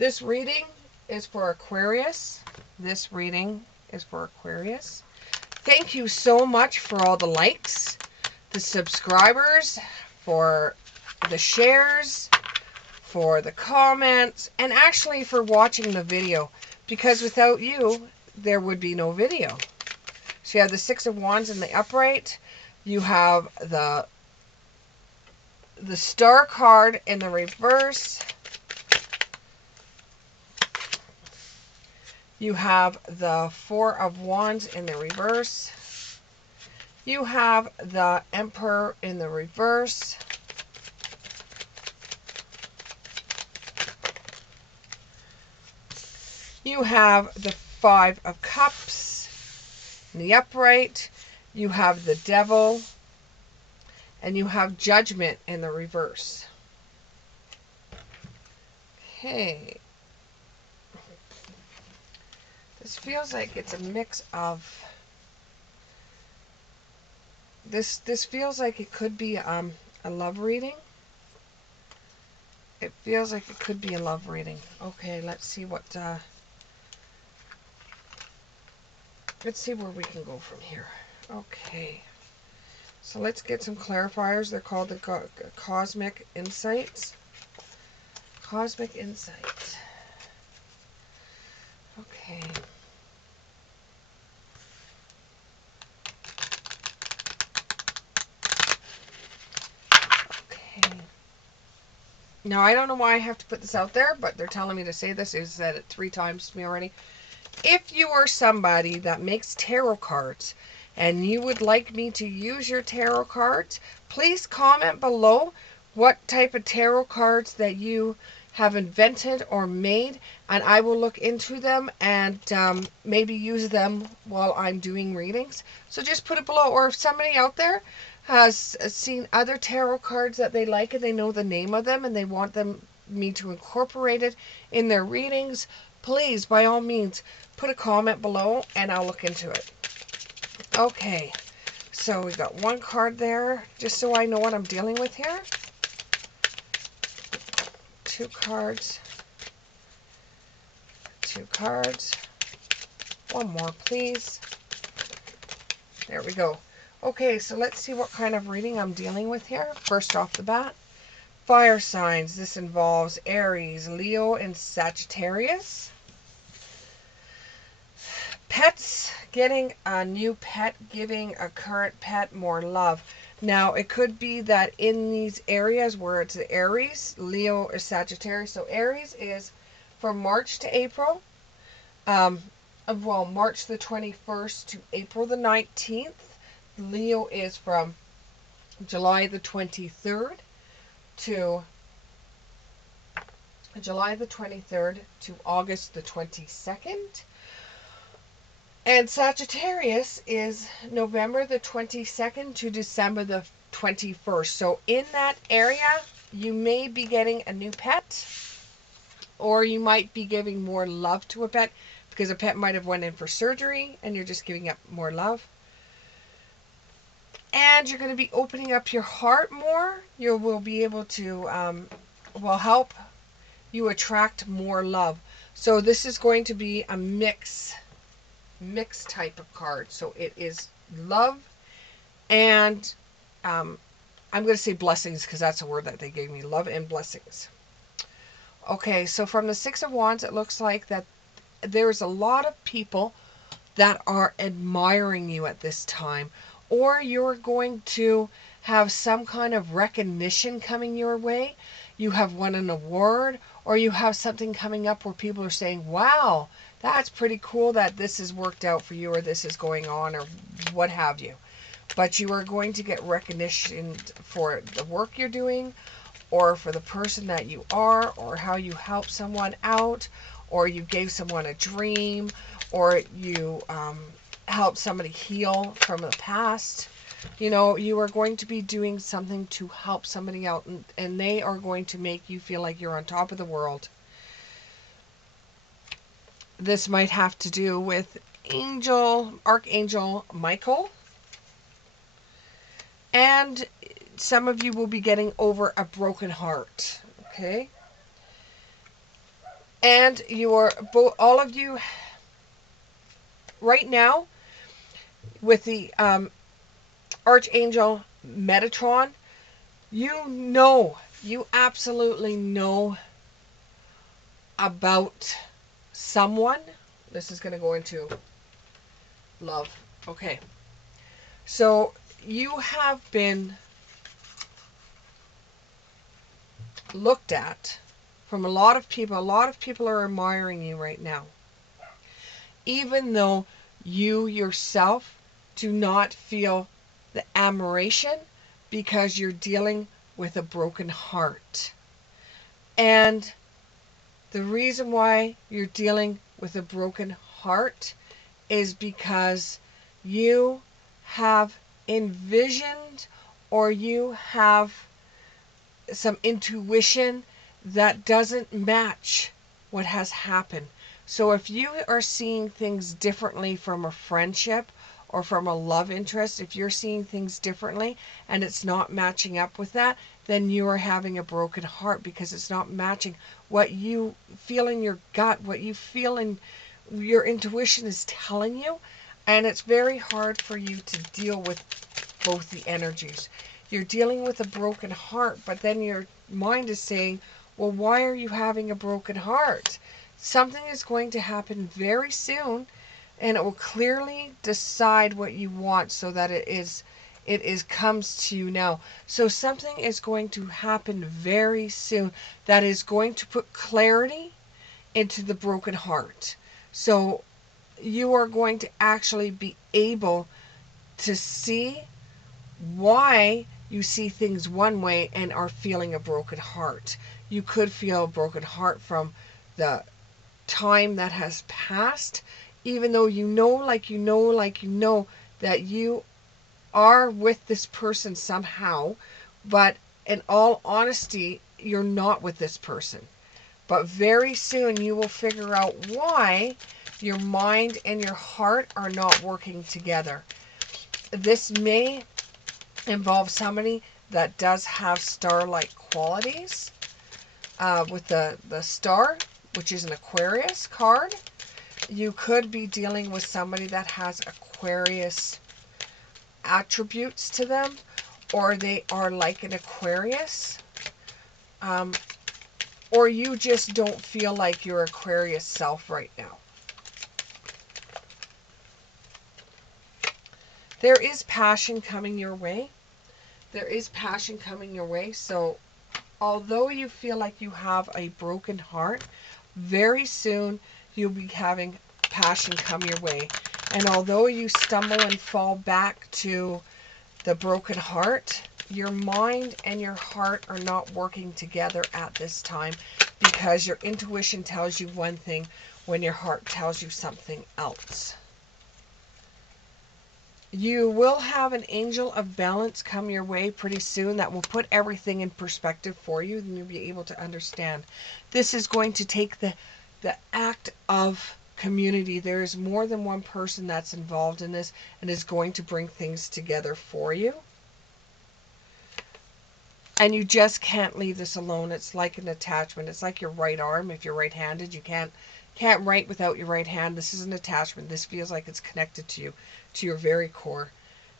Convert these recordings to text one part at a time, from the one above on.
This reading is for Aquarius. This reading is for Aquarius. Thank you so much for all the likes, the subscribers, for the shares, for the comments, and actually for watching the video. Because without you, there would be no video. So you have the Six of Wands in the upright. You have the Star card in the reverse. You have the Four of Wands in the reverse. You have the Emperor in the reverse. You have the Five of Cups in the upright. You have the Devil. And you have Judgment in the reverse. Okay. This feels like it's a mix of... This feels like it could be a love reading. It feels like it could be a love reading. Okay, let's see what... let's see where we can go from here. Okay. So let's get some clarifiers. They're called the Cosmic Insights. Cosmic Insight. Okay. Okay. Now, I don't know why I have to put this out there, but they're telling me to say this. They've said it 3 times to me already. If you are somebody that makes tarot cards and you would like me to use your tarot cards, please comment below what type of tarot cards that you have invented or made, and I will look into them and maybe use them while I'm doing readings. So just put it below. Or if somebody out there has seen other tarot cards that they like and they know the name of them and they want me to incorporate it in their readings, please, by all means, put a comment below and I'll look into it. Okay, so we got 1 card there, just so I know what I'm dealing with here. 2 cards. 2 cards. 1 more, please. There we go. Okay, so let's see what kind of reading I'm dealing with here. First off the bat, fire signs. This involves Aries, Leo, and Sagittarius. Pets, getting a new pet, giving a current pet more love. Now, it could be that in these areas where it's Aries, Leo, or Sagittarius. So Aries is from March to April. Well, March the 21st to April the 19th. Leo is from July the 23rd to August the 22nd. And Sagittarius is November the 22nd to December the 21st. So in that area, you may be getting a new pet, or you might be giving more love to a pet because a pet might have went in for surgery and you're just giving up more love. And you're going to be opening up your heart more. You will be able to, will help you attract more love. So this is going to be a mix type of card. So it is love and I'm going to say blessings because that's a word that they gave me. Love and blessings. Okay, so from the Six of Wands, it looks like that there's a lot of people that are admiring you at this time, or you're going to have some kind of recognition coming your way. You have won an award, or you have something coming up where people are saying, wow, that's pretty cool that this has worked out for you, or this is going on, or what have you. But you are going to get recognition for the work you're doing, or for the person that you are, or how you help someone out, or you gave someone a dream, or you helped somebody heal from the past. You know, you are going to be doing something to help somebody out, and they are going to make you feel like you're on top of the world. This might have to do with Archangel Michael. And some of you will be getting over a broken heart. Okay? And all of you right now with the Archangel Metatron, you absolutely know about someone. This is going to go into love. Okay. So you have been looked at from a lot of people. A lot of people are admiring you right now. Even though you yourself do not feel the admiration because you're dealing with a broken heart. And the reason why you're dealing with a broken heart is because you have envisioned or you have some intuition that doesn't match what has happened. So if you are seeing things differently from a friendship or from a love interest, if you're seeing things differently and it's not matching up with that, then you are having a broken heart because it's not matching what you feel in your gut, what you feel in your intuition is telling you. And it's very hard for you to deal with both the energies. You're dealing with a broken heart, but then your mind is saying, well, why are you having a broken heart? Something is going to happen very soon, and it will clearly decide what you want so that it comes to you now. So something is going to happen very soon that is going to put clarity into the broken heart. So you are going to actually be able to see why you see things one way and are feeling a broken heart. You could feel a broken heart from the time that has passed, even though you know that you are with this person somehow, but in all honesty, you're not with this person. But very soon you will figure out why your mind and your heart are not working together. This may involve somebody that does have star-like qualities with the star, which is an Aquarius card. You could be dealing with somebody that has Aquarius attributes to them, or they are like an Aquarius, or you just don't feel like your Aquarius self right now. There is passion coming your way. There is passion coming your way. So although you feel like you have a broken heart, very soon you'll be having passion come your way. And although you stumble and fall back to the broken heart, your mind and your heart are not working together at this time because your intuition tells you one thing when your heart tells you something else. You will have an angel of balance come your way pretty soon that will put everything in perspective for you, and you'll be able to understand. This is going to take the act of community. There is more than one person that's involved in this and is going to bring things together for you. And you just can't leave this alone. It's like an attachment. It's like your right arm. If you're right-handed, you can't write without your right hand. This is an attachment. This feels like it's connected to you, to your very core.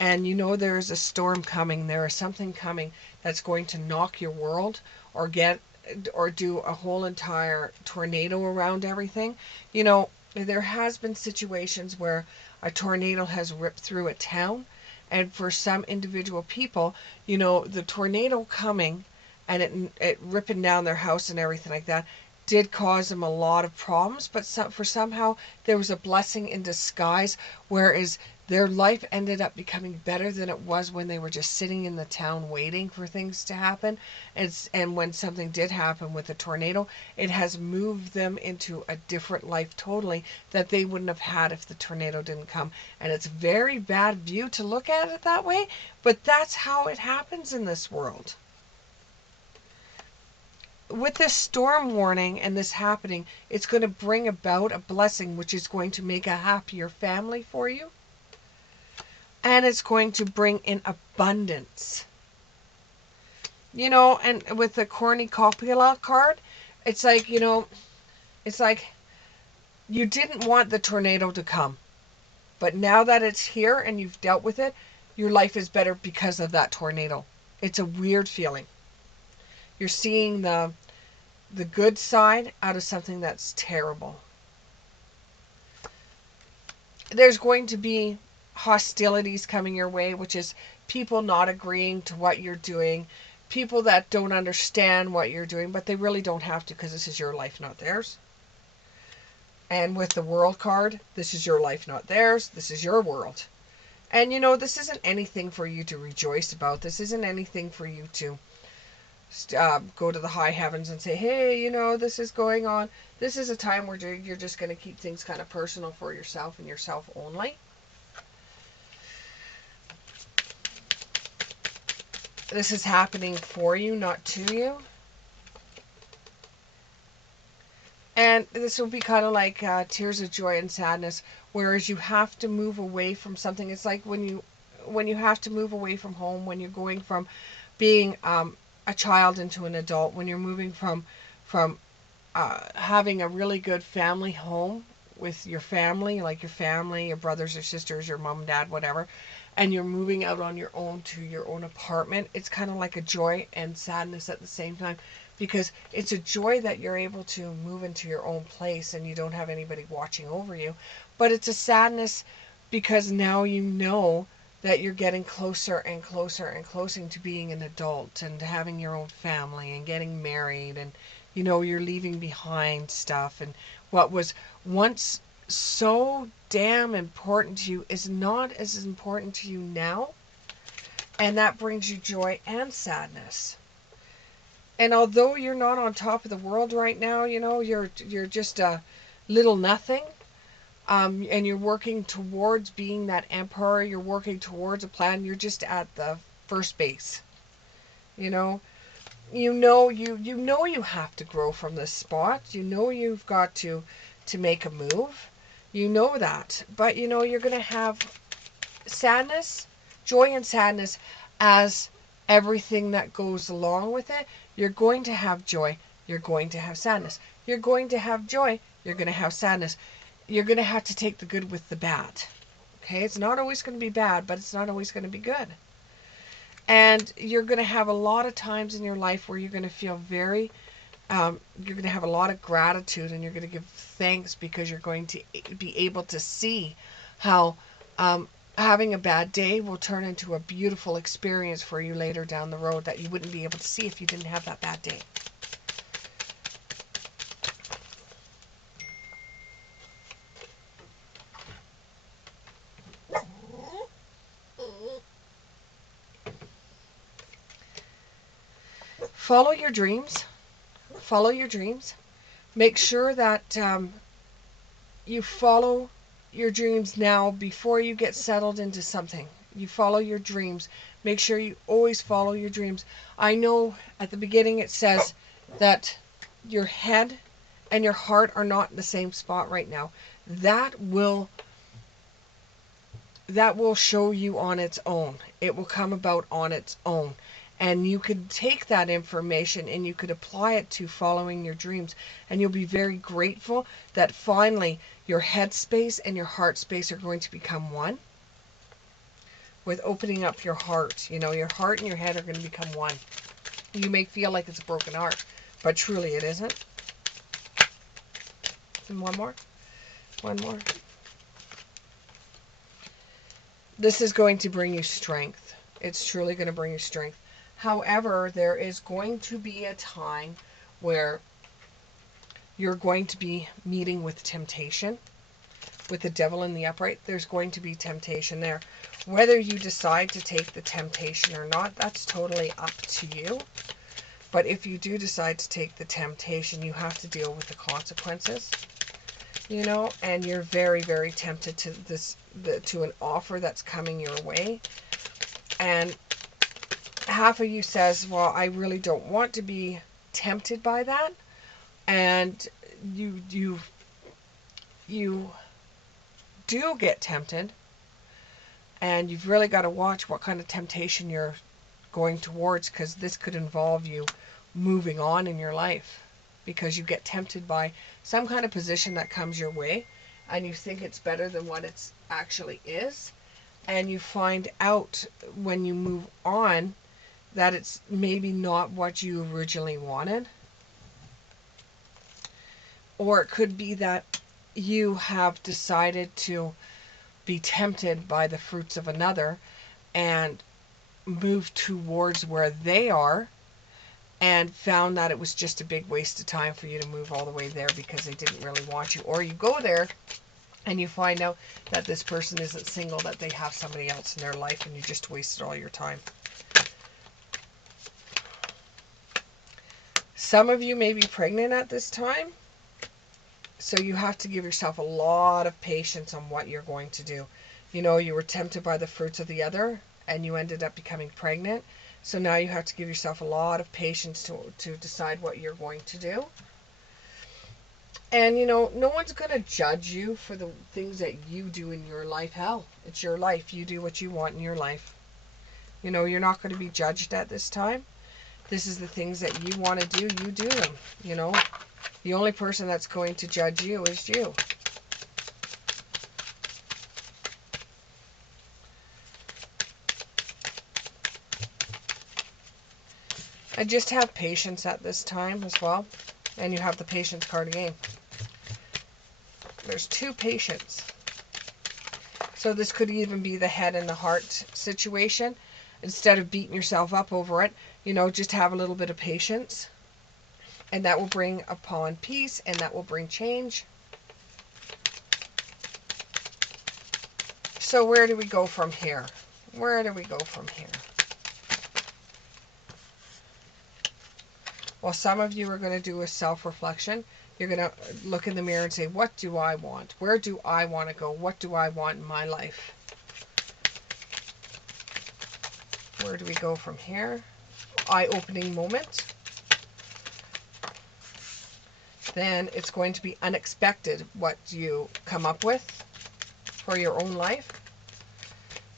And you know there is a storm coming. There is something coming that's going to knock your world or do a whole entire tornado around everything. You know, there has been situations where a tornado has ripped through a town. And for some individual people, you know, the tornado coming and it ripping down their house and everything like that did cause them a lot of problems. But somehow there was a blessing in disguise, whereas their life ended up becoming better than it was when they were just sitting in the town waiting for things to happen. And when something did happen with a tornado, it has moved them into a different life totally that they wouldn't have had if the tornado didn't come. And it's a very bad view to look at it that way, but that's how it happens in this world. With this storm warning and this happening, it's going to bring about a blessing which is going to make a happier family for you. And it's going to bring in abundance. You know, and with the cornucopia card, it's like, you know, It's like you didn't want the tornado to come, but now that it's here and you've dealt with it, your life is better because of that tornado. It's a weird feeling. You're seeing the good side out of something that's terrible. There's going to be hostilities coming your way, which is people not agreeing to what you're doing, people that don't understand what you're doing, but they really don't have to because this is your life, not theirs. And with the world card, this is your life, not theirs. This is your world. And this isn't anything for you to rejoice about. This isn't anything for you to go to the high heavens and say, hey, this is going on. This is a time where you're just going to keep things kind of personal for yourself and yourself only. This is happening for you, not to you. And this will be kind of like tears of joy and sadness, whereas you have to move away from something. It's like when you have to move away from home, when you're going from being a child into an adult, when you're moving from having a really good family home with your family, like your family, your brothers or sisters, your mom and dad, whatever, and you're moving out on your own to your own apartment. It's kind of like a joy and sadness at the same time, because it's a joy that you're able to move into your own place and you don't have anybody watching over you, but it's a sadness because now you know that you're getting closer and closer and closer to being an adult and having your own family and getting married, and you're leaving behind stuff, and what was once so damn important to you is not as important to you now, and that brings you joy and sadness. And although you're not on top of the world right now, you're just a little nothing, and you're working towards being that emperor. You're working towards a plan. You're just at the first base. You know, you have to grow from this spot. You've got to make a move. You know that, but you're gonna have sadness, joy, and sadness as everything that goes along with it. You're going to have joy. You're going to have sadness. You're going to have joy. You're going to have sadness. You're going to have to take the good with the bad. Okay? It's not always going to be bad, but it's not always going to be good. And you're going to have a lot of times in your life where you're going to feel you're going to have a lot of gratitude, and you're going to give thanks because you're going to be able to see how having a bad day will turn into a beautiful experience for you later down the road that you wouldn't be able to see if you didn't have that bad day. Follow your dreams. Follow your dreams. Make sure that you follow your dreams now before you get settled into something. You follow your dreams. Make sure you always follow your dreams. I know at the beginning it says that your head and your heart are not in the same spot right now. That will show you on its own. It will come about on its own. And you could take that information and you could apply it to following your dreams. And you'll be very grateful that finally your head space and your heart space are going to become one. With opening up your heart. Your heart and your head are going to become one. You may feel like it's a broken heart, but truly it isn't. And one more. One more. This is going to bring you strength. It's truly going to bring you strength. However, there is going to be a time where you're going to be meeting with temptation. With the devil in the upright, there's going to be temptation there. Whether you decide to take the temptation or not, that's totally up to you. But if you do decide to take the temptation, you have to deal with the consequences. And you're very, very tempted to an offer that's coming your way. And half of you says, well, I really don't want to be tempted by that. And you do get tempted, and you've really got to watch what kind of temptation you're going towards, because this could involve you moving on in your life. because you get tempted by some kind of position that comes your way and you think it's better than what it actually is. And you find out when you move on that it's maybe not what you originally wanted. Or it could be that you have decided to be tempted by the fruits of another and move towards where they are and found that it was just a big waste of time for you to move all the way there because they didn't really want you. Or you go there and you find out that this person isn't single, that they have somebody else in their life and you just wasted all your time. Some of you may be pregnant at this time, so you have to give yourself a lot of patience on what you're going to do. You know, you were tempted by the fruits of the other and you ended up becoming pregnant. So now you have to give yourself a lot of patience to decide what you're going to do. And, you know, no one's going to judge you for the things that you do in your life. Hell, it's your life. You do what you want in your life. You know, you're not going to be judged at this time. This is the things that you want to do, you do them. You know, the only person that's going to judge you is you. I just have patience at this time as well. And you have the patience card again. There's 2 patience. So this could even be the head and the heart situation. Instead of beating yourself up over it, you know, just have a little bit of patience. And that will bring upon peace, and that will bring change. So where do we go from here? Where do we go from here? Well, some of you are going to do a self-reflection. You're going to look in the mirror and say, what do I want? Where do I want to go? What do I want in my life? Where do we go from here? Eye-opening moment. Then it's going to be unexpected what you come up with for your own life.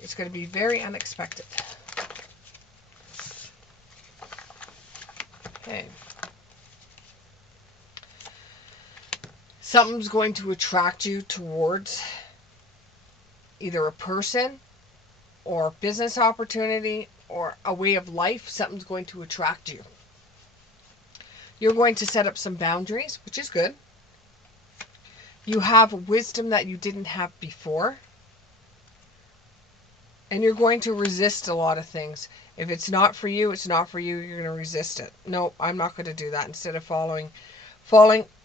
It's going to be very unexpected. Okay. Something's going to attract you towards either a person or business opportunity or a way of life. Something's going to attract you. You're going to set up some boundaries, which is good. You have wisdom that you didn't have before. And you're going to resist a lot of things. If it's not for you, it's not for you. You're going to resist it. No, I'm not going to do that. Instead of falling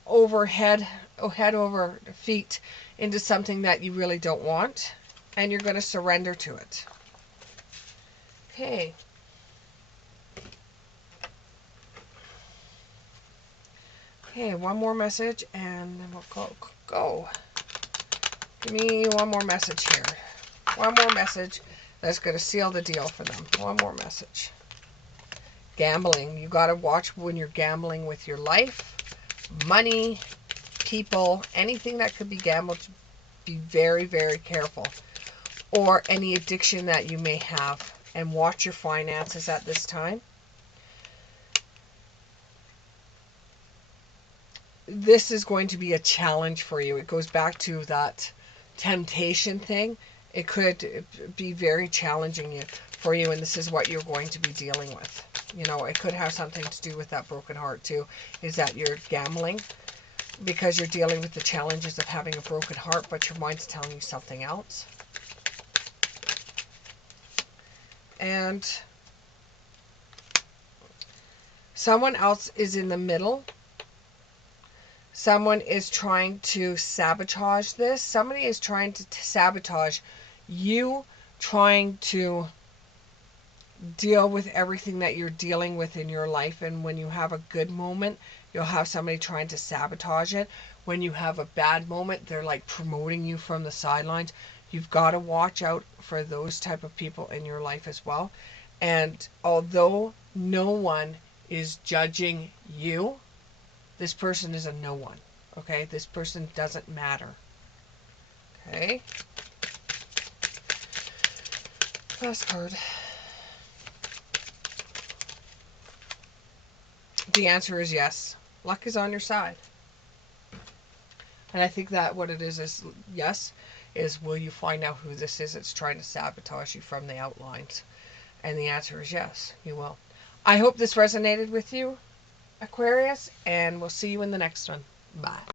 over head over feet into something that you really don't want. And you're going to surrender to it. Okay. Okay, one more message and then we'll go. Give me one more message here. One more message that's going to seal the deal for them. One more message. Gambling. You got to watch when you're gambling with your life, money, people, anything that could be gambled. Be very, very careful. Or any addiction that you may have. And watch your finances at this time. This is going to be a challenge for you. It goes back to that temptation thing. It could be very challenging for you, and this is what you're going to be dealing with. You know, it could have something to do with that broken heart too, is that you're gambling because you're dealing with the challenges of having a broken heart, but your mind's telling you something else. And someone else is in the middle. Someone is trying to sabotage this. Somebody is trying to sabotage you, trying to deal with everything that you're dealing with in your life. And when you have a good moment, you'll have somebody trying to sabotage it. When you have a bad moment, they're like promoting you from the sidelines. You've got to watch out for those type of people in your life as well. And although no one is judging you, this person is a no one, okay? This person doesn't matter, okay? Last card. The answer is yes. Luck is on your side. And I think that what it is yes, is will you find out who this is that's trying to sabotage you from the outlines? And the answer is yes, you will. I hope this resonated with you, Aquarius, and we'll see you in the next one. Bye.